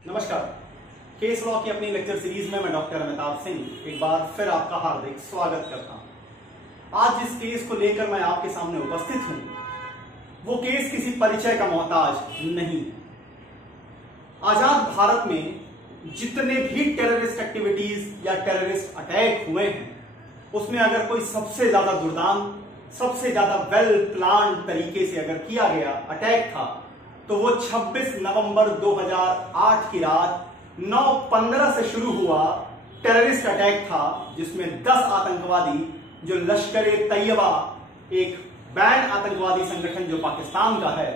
नमस्कार। Case law की अपनी लेक्चर सीरीज में मैं डॉक्टर अमिताभ सिंह एक बार फिर आपका हार्दिक स्वागत करता हूं। आज जिस केस को लेकर मैं आपके सामने उपस्थित हूं वो केस किसी परिचय का मोहताज नहीं। आजाद भारत में जितने भी टेररिस्ट एक्टिविटीज या टेररिस्ट अटैक हुए हैं उसमें अगर कोई सबसे ज्यादा दुर्दांत, सबसे ज्यादा वेल प्लान तरीके से अगर किया गया अटैक था तो वो 26 नवंबर 2008 की रात 9:15 से शुरू हुआ टेररिस्ट अटैक था, जिसमें 10 आतंकवादी जो लश्कर-ए-तैयबा एक बैंड आतंकवादी संगठन जो पाकिस्तान का है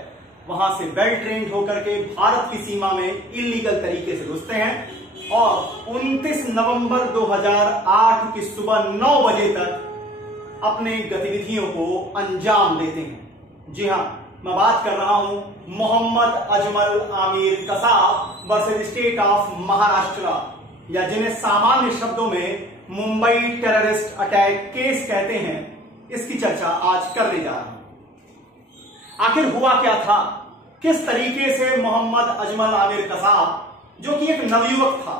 वहां से वेल ट्रेन्ड होकर के भारत की सीमा में इलीगल तरीके से घुसते हैं और 29 नवंबर 2008 की सुबह 9 बजे तक अपने गतिविधियों को अंजाम देते हैं। जी हां, मैं बात कर रहा हूं Mohammad Ajmal Amir Kasab versus state of Maharashtra, या जिन्हें सामान्य शब्दों में मुंबई टेररिस्ट अटैक केस कहते हैं, इसकी चर्चा आज करने जा रहा हूं। आखिर हुआ क्या था, किस तरीके से मोहम्मद अजमल आमिर कसाब जो कि एक नवयुवक था,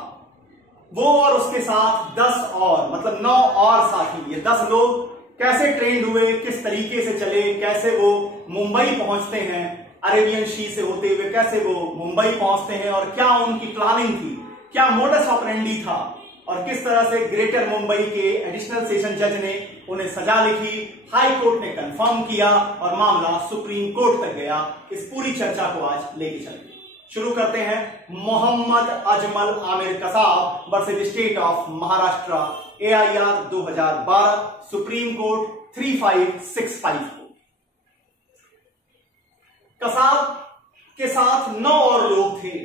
वो और उसके साथ 10 और मतलब 9 और साथी, ये 10 लोग कैसे ट्रेंड हुए, किस तरीके से चले, कैसे वो मुंबई पहुंचते हैं, अरेबियन सी से होते हुए कैसे वो मुंबई पहुंचते हैं और क्या उनकी प्लानिंग थी, क्या मोडस ऑपरेंडी था और किस तरह से ग्रेटर मुंबई के एडिशनल सेशन जज ने उन्हें सजा लिखी, हाई कोर्ट ने कंफर्म किया और मामला सुप्रीम कोर्ट तक गया। इस पूरी चर्चा को आज लेके चलेंगे। शुरू करते हैं Mohammad Ajmal Amir Kasab versus state of Maharashtra, AIR 2012, supreme court 3565 को। कसाब के साथ 9 और लोग थे,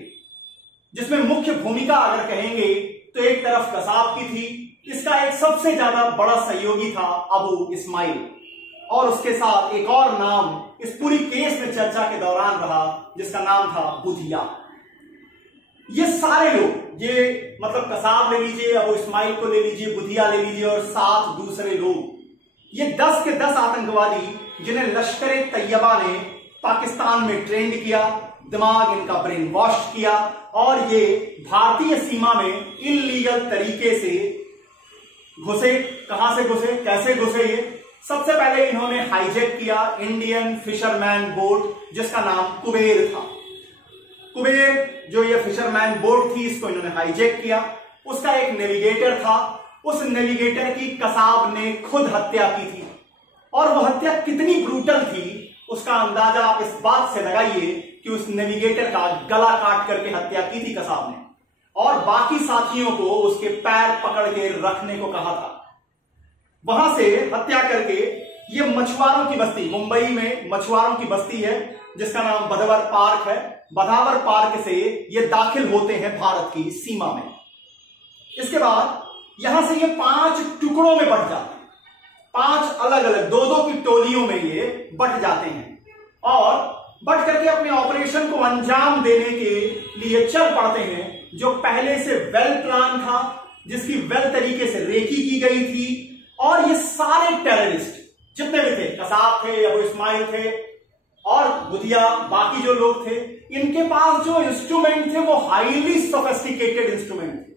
जिसमें मुख्य भूमिका अगर कहेंगे तो एक तरफ कसाब की थी, इसका एक सबसे ज्यादा बड़ा सहयोगी था अबू इस्माइल, और उसके साथ एक और नाम इस पूरी केस में चर्चा के दौरान रहा जिसका नाम था बुधिया। ये सारे लोग, ये मतलब कसाब ले लीजिए, अबू इस्माइल को ले लीजिए, बुधिया ले लीजिए और 7 दूसरे लोग, ये 10 के 10 आतंकवादी जिन्हें लश्कर-ए-तैयबा ने पाकिस्तान में ट्रेंड किया, दिमाग इनका ब्रेन वॉश किया और ये भारतीय सीमा में इलीगल तरीके से घुसे। कहां से घुसे, कैसे घुसे? ये सबसे पहले इन्होंने हाईजैक किया इंडियन फिशरमैन बोट जिसका नाम कुबेर था। कुबेर जो ये फिशरमैन बोट थी, इसको इन्होंने हाईजैक किया। उसका एक नेविगेटर था, उस नेविगेटर की कसाब ने खुद हत्या की थी और वह हत्या कितनी ब्रूटल थी उसका अंदाजा आप इस बात से लगाइए कि उस नेविगेटर का गला काट करके हत्या की थी कसाब ने और बाकी साथियों को उसके पैर पकड़ के रखने को कहा था। वहां से हत्या करके ये मछुआरों की बस्ती, मुंबई में मछुआरों की बस्ती है जिसका नाम बधावर पार्क है, बधावर पार्क से ये दाखिल होते हैं भारत की सीमा में। इसके बाद यहां से ये 5 टुकड़ों में बंट जाते हैं, 5 अलग अलग 2-2 की टोलियों में ये बंट जाते हैं और बंट करके अपने ऑपरेशन को अंजाम देने के लिए चल पड़ते हैं, जो पहले से वेल प्लान था, जिसकी वेल तरीके से रेकी की गई थी। और ये सारे टेररिस्ट जितने भी थे, कसाब थे, अबू इस्माइल थे और बुधिया, बाकी जो लोग थे, इनके पास जो इंस्ट्रूमेंट थे वो हाईली सोफिस्टिकेटेड इंस्ट्रूमेंट थे,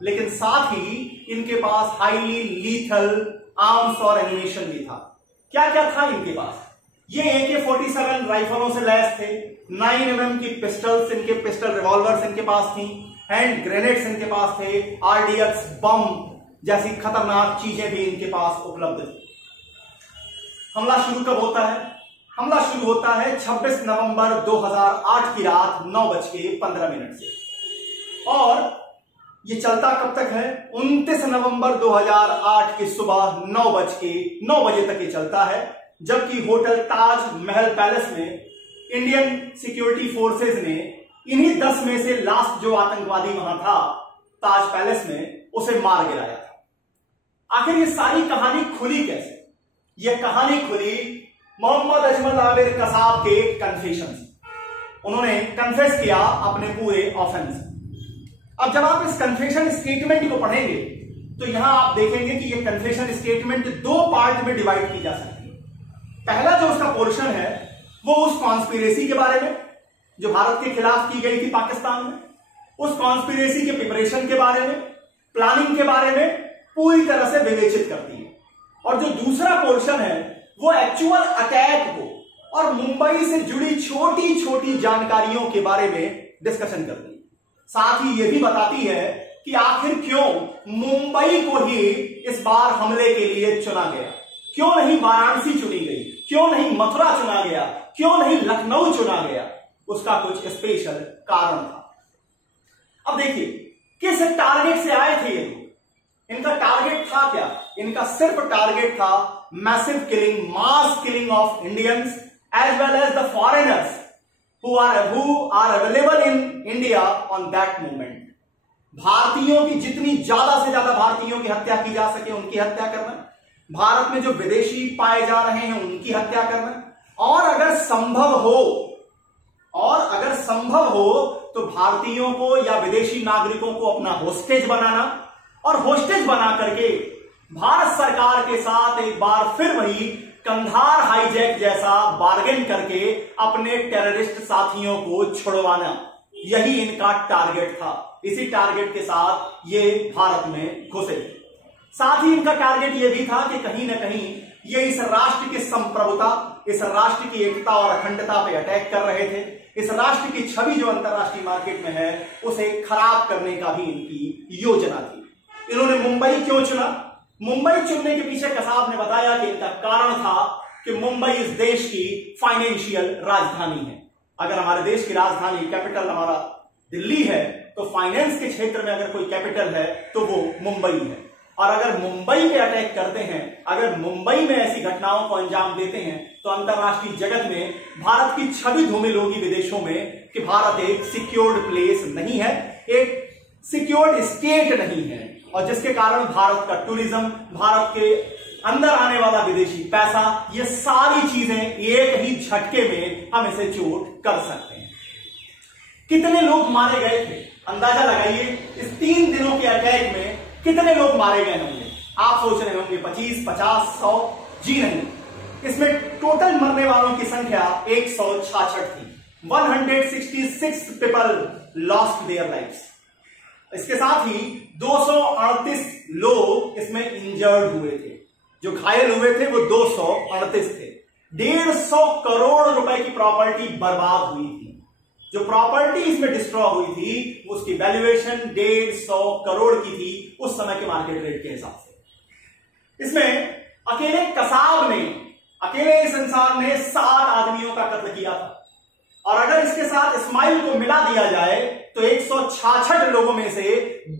लेकिन साथ ही इनके पास हाईली लीथल आर्म्स और एनिमेशन भी था। क्या क्या था इनके पास? ये AK-47 राइफलों से लैस थे, 9mm की पिस्टल्स, इनके पिस्टल रिवॉल्वर्स इनके पास थी, हैंड ग्रेनेड्स इनके पास थे, RDX बम जैसी खतरनाक चीजें भी इनके पास उपलब्ध थी। हमला शुरू कब होता है? हमला शुरू होता है 26 नवंबर 2008 की रात 9:15 से और ये चलता कब तक है? 29 नवंबर 2008 की सुबह 9 बजे तक ये चलता है, जबकि होटल ताज महल पैलेस में इंडियन सिक्योरिटी फोर्सेस ने इन्हीं 10 में से लास्ट जो आतंकवादी वहां था ताज पैलेस में, उसे मार गिराया था। आखिर ये सारी कहानी खुली कैसे? ये कहानी खुली मोहम्मद अजमल आमिर कसाब के कन्फेशन से। उन्होंने कन्फेस किया अपने पूरे ऑफेंस। अब जब आप इस कन्फेशन स्टेटमेंट को पढ़ेंगे तो यहां आप देखेंगे कि ये कन्फेशन स्टेटमेंट 2 पार्ट में डिवाइड की जा सकती है। पहला जो उसका पोर्शन है वो उस कॉन्स्पिरेसी के बारे में जो भारत के खिलाफ की गई थी पाकिस्तान में, उस कॉन्स्पिरेसी के प्रिपरेशन के बारे में, प्लानिंग के बारे में पूरी तरह से विवेचित करती है। और जो दूसरा पोर्शन है वो एक्चुअल अटैक को और मुंबई से जुड़ी छोटी छोटी जानकारियों के बारे में डिस्कशन करती है। साथ ही यह भी बताती है कि आखिर क्यों मुंबई को ही इस बार हमले के लिए चुना गया, क्यों नहीं वाराणसी चुनी गई, क्यों नहीं मथुरा चुना गया, क्यों नहीं लखनऊ चुना गया। उसका कुछ स्पेशल कारण था। अब देखिए किस टारगेट से आए थे ये लोग। इनका टारगेट था क्या? इनका सिर्फ टारगेट था massive killing, mass killing of Indians as well as the foreigners who are available in India on that moment। भारतीयों की जितनी ज्यादा से ज्यादा भारतीयों की हत्या की जा सके उनकी हत्या करना, भारत में जो विदेशी पाए जा रहे हैं उनकी हत्या करना, और अगर संभव हो तो भारतीयों को या विदेशी नागरिकों को अपना होस्टेज बनाना, और होस्टेज बना करके भारत सरकार के साथ एक बार फिर वही कंधार हाईजैक जैसा बार्गेन करके अपने टेररिस्ट साथियों को छुड़वाना। यही इनका टारगेट था। इसी टारगेट के साथ ये भारत में घुसे। साथ ही इनका टारगेट यह भी था कि कहीं ना कहीं ये इस राष्ट्र की संप्रभुता, इस राष्ट्र की एकता और अखंडता पे अटैक कर रहे थे। इस राष्ट्र की छवि जो अंतरराष्ट्रीय मार्केट में है उसे खराब करने का भी इनकी योजना थी। इन्होंने मुंबई क्यों चुना? मुंबई चुनने के पीछे कसाब ने बताया कि इनका कारण था कि मुंबई इस देश की फाइनेंशियल राजधानी है। अगर हमारे देश की राजधानी, कैपिटल हमारा दिल्ली है, तो फाइनेंस के क्षेत्र में अगर कोई कैपिटल है तो वो मुंबई है। और अगर मुंबई पे अटैक करते हैं, अगर मुंबई में ऐसी घटनाओं को अंजाम देते हैं, तो अंतरराष्ट्रीय जगत में भारत की छवि धूमिल होगी विदेशों में कि भारत एक सिक्योर्ड प्लेस नहीं है, एक सिक्योर्ड स्टेट नहीं है, और जिसके कारण भारत का टूरिज्म, भारत के अंदर आने वाला विदेशी पैसा, ये सारी चीजें एक ही झटके में हम इसे चोट कर सकते हैं। कितने लोग मारे गए थे? अंदाजा लगाइए इस 3 दिनों के अटैक में कितने लोग मारे गए होंगे। आप सोच रहे होंगे 25, 50, 100। जी नहीं, इसमें टोटल मरने वालों की संख्या 166 थी। 166 पीपल लॉस्ट देयर लाइव्स। इसके साथ ही 238 लोग इसमें इंजर्ड हुए थे। जो घायल हुए थे वो 238 थे। 150 करोड़ रुपए की प्रॉपर्टी बर्बाद हुई थी। जो प्रॉपर्टी इसमें डिस्ट्रॉय हुई थी उसकी वैल्यूएशन 150 करोड़ की थी उस समय के मार्केट रेट के हिसाब से। इसमें अकेले इस इंसान ने 7 आदमियों का कत्ल किया था। और अगर इसके साथ इस्माइल को मिला दिया जाए तो 166 लोगों में से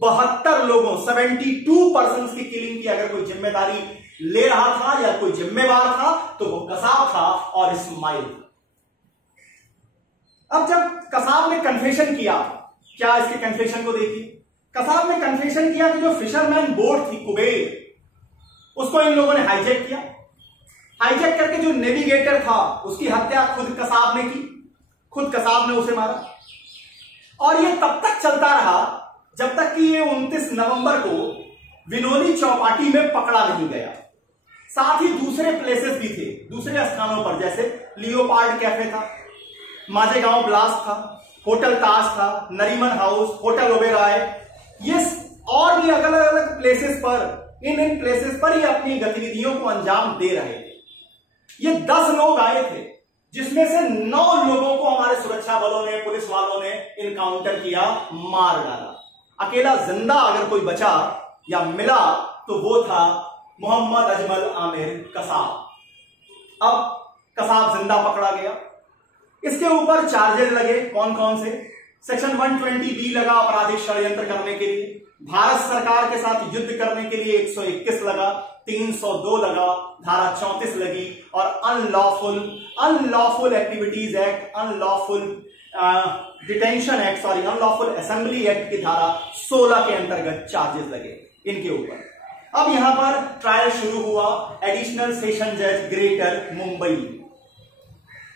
72 लोगों, 72% की किलिंग की अगर कोई जिम्मेदारी ले रहा था या कोई जिम्मेवार था तो वो कसाब था और इस्माइल था। अब जब कसाब ने कन्फेशन किया, क्या इसके कन्फेशन को देखिए। कसाब ने कन्फेशन किया कि जो फिशरमैन बोट थी कुबेर, उसको इन लोगों ने हाईजैक किया। हाईजैक करके जो नेविगेटर था उसकी हत्या खुद कसाब ने की, खुद कसाब ने उसे मारा। और ये तब तक चलता रहा जब तक कि ये 29 नवंबर को विनोली चौपाटी में पकड़ा नहीं गया। साथ ही दूसरे प्लेसेस भी थे, दूसरे स्थानों पर, जैसे लियोपार्ड कैफे था, माजेगांव ब्लास्ट था, होटल ताज था, नरीमन हाउस, होटल ओबेरॉय, ये और भी अलग अलग प्लेसेस पर, इन प्लेसेस पर ये अपनी गतिविधियों को अंजाम दे रहे थे। ये 10 लोग आए थे जिसमें से 9 लोगों को हमारे सुरक्षा बलों ने, पुलिस वालों ने इनकाउंटर किया, मार डाला। अकेला जिंदा अगर कोई बचा या मिला तो वो था मोहम्मद अजमल आमिर कसाब। अब कसाब जिंदा पकड़ा गया। इसके ऊपर चार्जेस लगे, कौन कौन से? सेक्शन 120B लगा आपराधिक षड्यंत्र करने के लिए, भारत सरकार के साथ युद्ध करने के लिए 121 लगा, 302 लगा, धारा 34 लगी, और unlawful activities act, unlawful detention act, unlawful assembly act की धारा 16 के अंतर्गत चार्जेस लगे इनके ऊपर। अब यहां पर ट्रायल शुरू हुआ एडिशनल सेशन जज ग्रेटर मुंबई।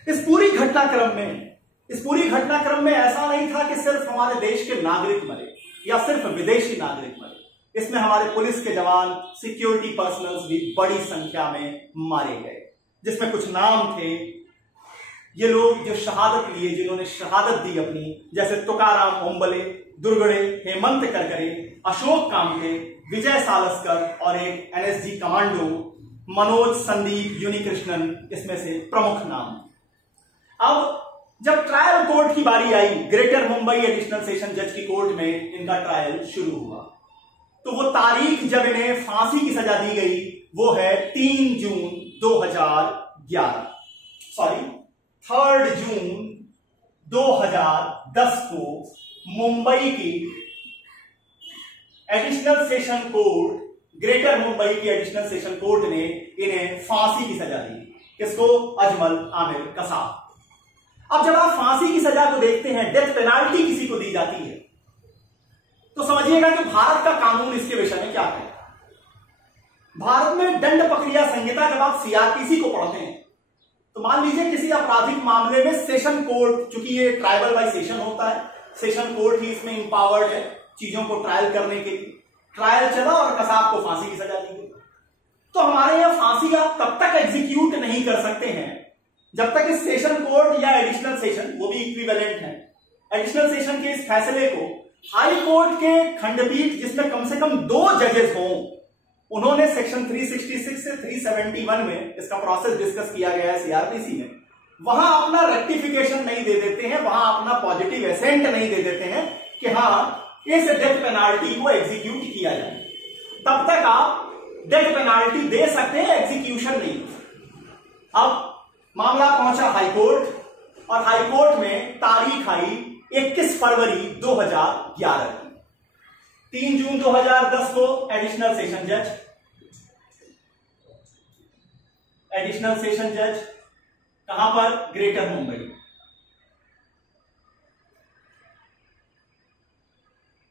इस पूरी घटनाक्रम में ऐसा नहीं था कि सिर्फ हमारे देश के नागरिक मरे या सिर्फ विदेशी नागरिक मरे। इसमें हमारे पुलिस के जवान, सिक्योरिटी पर्सनल्स भी बड़ी संख्या में मारे गए, जिसमें कुछ नाम थे। ये लोग जो शहादत लिए, जिन्होंने शहादत दी अपनी, जैसे तुकाराम ओंबले, दुर्गड़े, हेमंत करकरे, अशोक कामटे, विजय सालस्कर और एक एनएसजी कमांडो मनोज संदीप यूनिकृष्णन इसमें से प्रमुख नाम। अब जब ट्रायल कोर्ट की बारी आई, ग्रेटर मुंबई एडिशनल सेशन जज की कोर्ट में इनका ट्रायल शुरू हुआ, तो वो तारीख जब इन्हें फांसी की सजा दी गई वो है 3 जून 2011, सॉरी 3 जून 2010 को मुंबई की additional session court, greater Mumbai की एडिशनल सेशन कोर्ट ने इन्हें फांसी की सजा दी। किसको? अजमल आमिर कसाब। अब जब आप फांसी की सजा को देखते हैं, डेथ पेनाल्टी किसी को दी जाती है, तो समझिएगा कि भारत का कानून इसके विषय में क्या कहता है। भारत में दंड प्रक्रिया संहिता, जब आप सीआरपीसी को पढ़ते हैं तो मान लीजिए किसी आपराधिक मामले में सेशन कोर्ट, चूंकि ये ट्राइबल बाय सेशन होता है, सेशन कोर्ट ही इसमें इंपावर्ड है चीजों को ट्रायल करने के लिए। ट्रायल चला और कसाब को फांसी की सजा दी गई। तो हमारे यहां फांसी आप तब तक एग्जीक्यूट नहीं कर सकते हैं जब तक इस सेशन कोर्ट या एडिशनल सेशन, वो भी इक्विवेलेंट है, एडिशनल सेशन के इस फैसले को हाई कोर्ट के खंडपीठ, जिसमें कम से कम 2 जजेस हों, उन्होंने सेक्शन 366 से 371 में इसका प्रोसेस डिस्कस किया गया है सीआरपीसी में, वहां अपना रेक्टिफिकेशन नहीं दे देते हैं, वहां अपना पॉजिटिव एसेंट नहीं दे देते हैं कि हां इस डेथ पेनाल्टी को एग्जीक्यूट किया जाए। तब तक आप डेथ पेनाल्टी दे सकते हैं, एग्जीक्यूशन नहीं। अब मामला पहुंचा हाईकोर्ट और हाईकोर्ट में तारीख आई 21 फरवरी 2011 की। 3 जून 2010 को एडिशनल सेशन जज कहां पर? ग्रेटर मुंबई।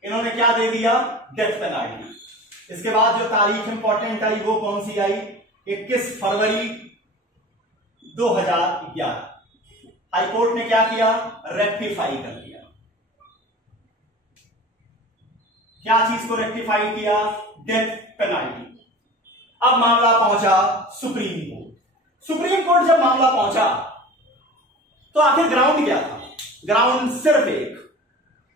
इन्होंने क्या दे दिया? Death penalty. इसके बाद जो तारीख इंपॉर्टेंट आई वो कौन सी आई? 21 फरवरी 2011। हाईकोर्ट ने क्या किया? रेक्टिफाई कर दिया। क्या चीज को रेक्टिफाई किया? Death penalty. अब मामला पहुंचा सुप्रीम कोर्ट। सुप्रीम कोर्ट जब मामला पहुंचा तो आखिर ग्राउंड क्या था? ग्राउंड सिर्फ एक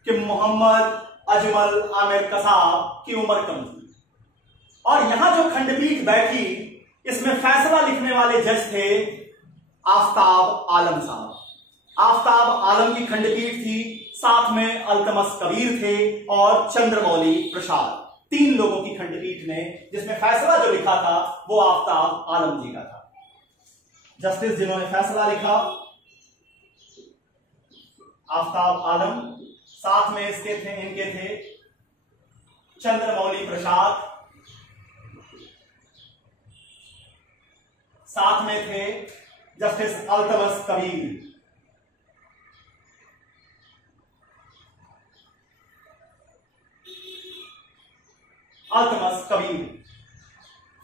कि मोहम्मद अजमल आमिर कसाब की उम्र कम थी। और यहां जो खंडपीठ बैठी, इसमें फैसला लिखने वाले जज थे आफ्ताब आलम साहब। आफ्ताब आलम की खंडपीठ थी, साथ में अल्तमस कबीर थे और चंद्रमौली प्रसाद। 3 लोगों की खंडपीठ ने जिसमें फैसला जो लिखा था वो आफ्ताब आलम जी का था। जस्टिस जिन्होंने फैसला लिखा आफ्ताब आलम, साथ में इनके थे चंद्रमौली प्रसाद, साथ में थे जस्टिस अल्तमस कबीर।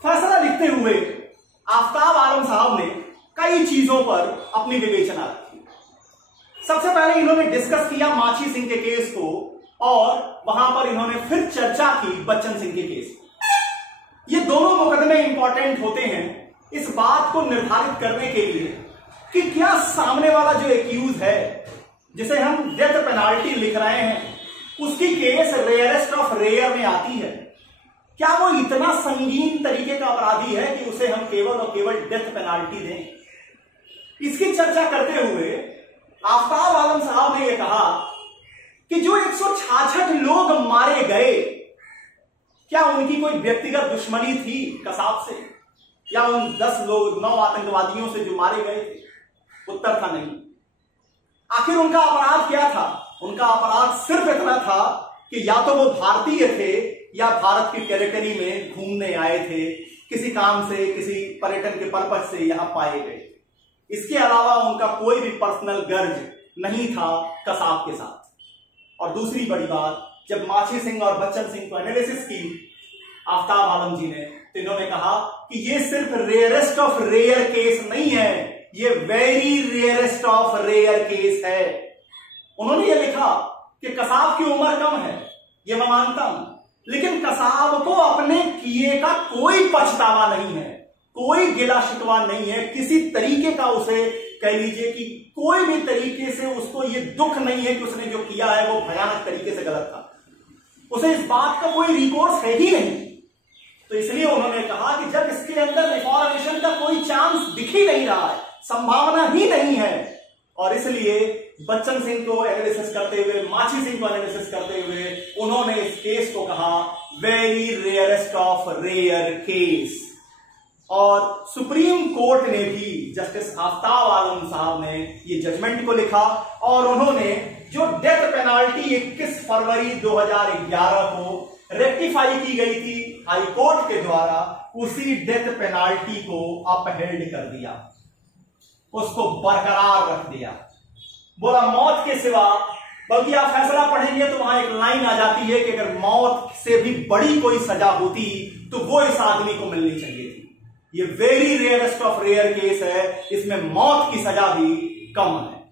फैसला लिखते हुए आफ्ताब आलम साहब ने कई चीजों पर अपनी विवेचना रखी। सबसे पहले इन्होंने डिस्कस किया माछी सिंह के केस को और वहां पर इन्होंने फिर चर्चा की बच्चन सिंह के केस को। ये दोनों मुकदमे इंपॉर्टेंट होते हैं इस बात को निर्धारित करने के लिए कि क्या सामने वाला जो एक्यूज है, जिसे हम डेथ पेनाल्टी लिख रहे हैं, उसकी केस रेयरेस्ट ऑफ रेयर में आती है। क्या वो इतना संगीन तरीके का अपराधी है कि उसे हम केवल और केवल डेथ पेनाल्टी दें? इसकी चर्चा करते हुए आफ्ताब आलम साहब ने यह कहा कि जो 166 लोग मारे गए, क्या उनकी कोई व्यक्तिगत दुश्मनी थी कसाब से, या उन 9 आतंकवादियों से जो मारे गए थे? उत्तर था नहीं। आखिर उनका अपराध क्या था? उनका अपराध सिर्फ इतना था कि या तो वो भारतीय थे या भारत की टेरिटरी में घूमने आए थे, किसी काम से, किसी पर्यटन के पर्पज से यहां पाए गए। इसके अलावा उनका कोई भी पर्सनल गर्ज नहीं था कसाब के साथ। और दूसरी बड़ी बात, जब माछी सिंह और बच्चन सिंह को एनालिसिस की आफ्ताब आलम जी ने, तो इन्होंने कहा कि ये सिर्फ रेयरेस्ट ऑफ रेयर केस नहीं है, ये very rarest of rare case है। उन्होंने ये लिखा कि कसाब की उम्र कम है, ये मैं मानता हूं, लेकिन कसाब को अपने किए का कोई पछतावा नहीं है, कोई गिला शिकवा नहीं है, किसी तरीके का उसे कह लीजिए कि कोई भी तरीके से उसको ये दुख नहीं है कि उसने जो किया है वो भयानक तरीके से गलत था, उसे इस बात का कोई रिकॉर्स है ही नहीं। तो इसलिए उन्होंने कहा कि जब इसके अंदर रिफॉर्मेशन का कोई चांस दिख ही नहीं रहा है, संभावना ही नहीं है, और इसलिए बच्चन सिंह को एनालिसिस करते हुए, माछी सिंह को एनालिसिस करते हुए उन्होंने इस केस को कहा very rarest of rare case. और सुप्रीम कोर्ट ने भी, जस्टिस आफ्ताब आलम साहब ने ये जजमेंट को लिखा और उन्होंने जो डेथ पेनाल्टी 21 फरवरी 2011 को रेक्टिफाई की गई थी हाई कोर्ट के द्वारा, उसी डेथ पेनाल्टी को अपहेल्ड कर दिया, उसको बरकरार रख दिया। बोला मौत के सिवा, बल्कि आप फैसला पढ़ेंगे तो वहां एक लाइन आ जाती है कि अगर मौत से भी बड़ी कोई सजा होती तो वो इस आदमी को मिलनी चाहिए थी। ये very rarest of rare case है, इसमें मौत की सजा भी कम है,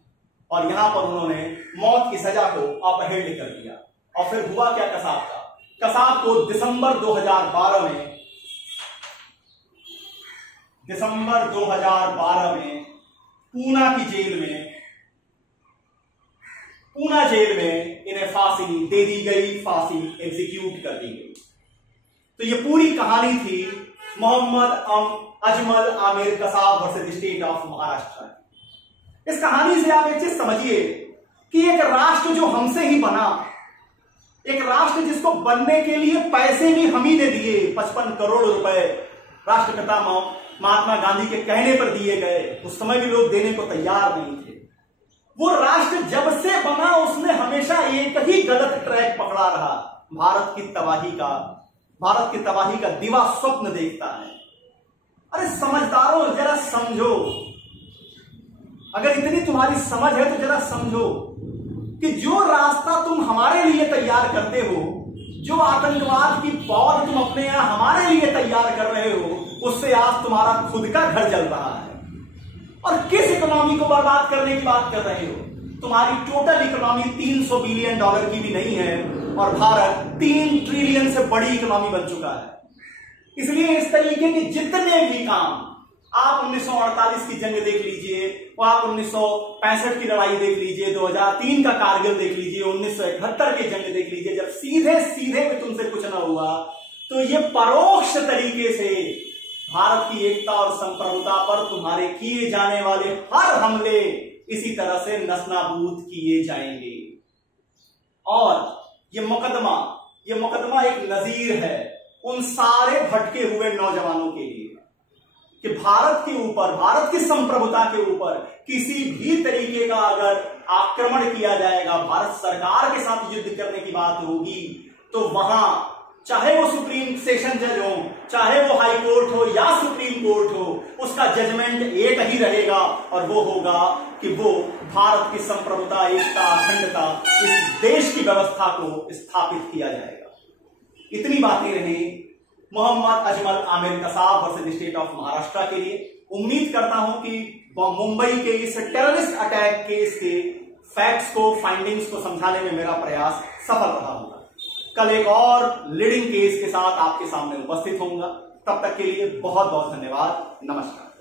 और यहां पर उन्होंने मौत की सजा को अपहेल्ड कर दिया। और फिर हुआ क्या कसाब का? कसाब को दिसंबर 2012 में पूना जेल में इन्हें फांसी दे दी गई, फांसी एग्जीक्यूट कर दी गई। तो ये पूरी कहानी थी Mohammad Ajmal Amir Kasab versus state of Maharashtra. इस कहानी से आप एक चीज समझिए कि एक राष्ट्र जो हमसे ही बना, एक राष्ट्र जिसको बनने के लिए पैसे भी हम ही ने दिए, 55 करोड़ रुपए राष्ट्रपिता महात्मा गांधी के कहने पर दिए गए, उस समय भी लोग देने को तैयार नहीं थे। वो राष्ट्र जब से बना उसने हमेशा एक ही गलत ट्रैक पकड़ा रहा, भारत की तबाही का दिवा स्वप्न देखता है। अरे समझदारों जरा समझो, अगर इतनी तुम्हारी समझ है तो जरा समझो कि जो रास्ता तुम हमारे लिए तैयार करते हो, जो आतंकवाद की पौध तुम अपने यहां हमारे लिए तैयार कर रहे हो, उससे आज तुम्हारा खुद का घर जल रहा है। और किस इकोनॉमी को बर्बाद करने की बात कर रहे हो? तुम्हारी टोटल इकोनॉमी $300 बिलियन की भी नहीं है, और भारत 3 ट्रिलियन से बड़ी इकोनॉमी बन चुका है। इसलिए इस तरीके के जितने भी काम, आप 1948 की जंग देख लीजिए, और आप 1965 की लड़ाई देख लीजिए, 2003 का कारगिल देख लीजिए, 1971 की जंग देख लीजिए, जब सीधे में तुमसे कुछ ना हुआ, तो ये परोक्ष तरीके से भारत की एकता और संप्रभुता पर तुम्हारे किए जाने वाले हर हमले इसी तरह से नस्तानाबूद किए जाएंगे। और ये मुकदमा एक नजीर है उन सारे भटके हुए नौजवानों के लिए कि भारत के ऊपर, भारत की संप्रभुता के ऊपर किसी भी तरीके का अगर आक्रमण किया जाएगा, भारत सरकार के साथ युद्ध करने की बात होगी, तो वहां चाहे वो सुप्रीम सेशन जज हो, चाहे वो हाई कोर्ट हो या सुप्रीम कोर्ट हो, उसका जजमेंट एक ही रहेगा, और वो होगा कि वो भारत की संप्रभुता, एकता, अखंडता, इस देश की व्यवस्था को स्थापित किया जाएगा। इतनी बातें रही Mohammad Ajmal Amir Kasab versus state of Maharashtra के लिए। उम्मीद करता हूं कि मुंबई के इस टेररिस्ट अटैक केस के फैक्ट्स को, फाइंडिंग्स को समझाने में मेरा प्रयास सफल रहा होगा। कल एक और लीडिंग केस के साथ आपके सामने उपस्थित होऊंगा। तब तक के लिए बहुत बहुत धन्यवाद। नमस्कार।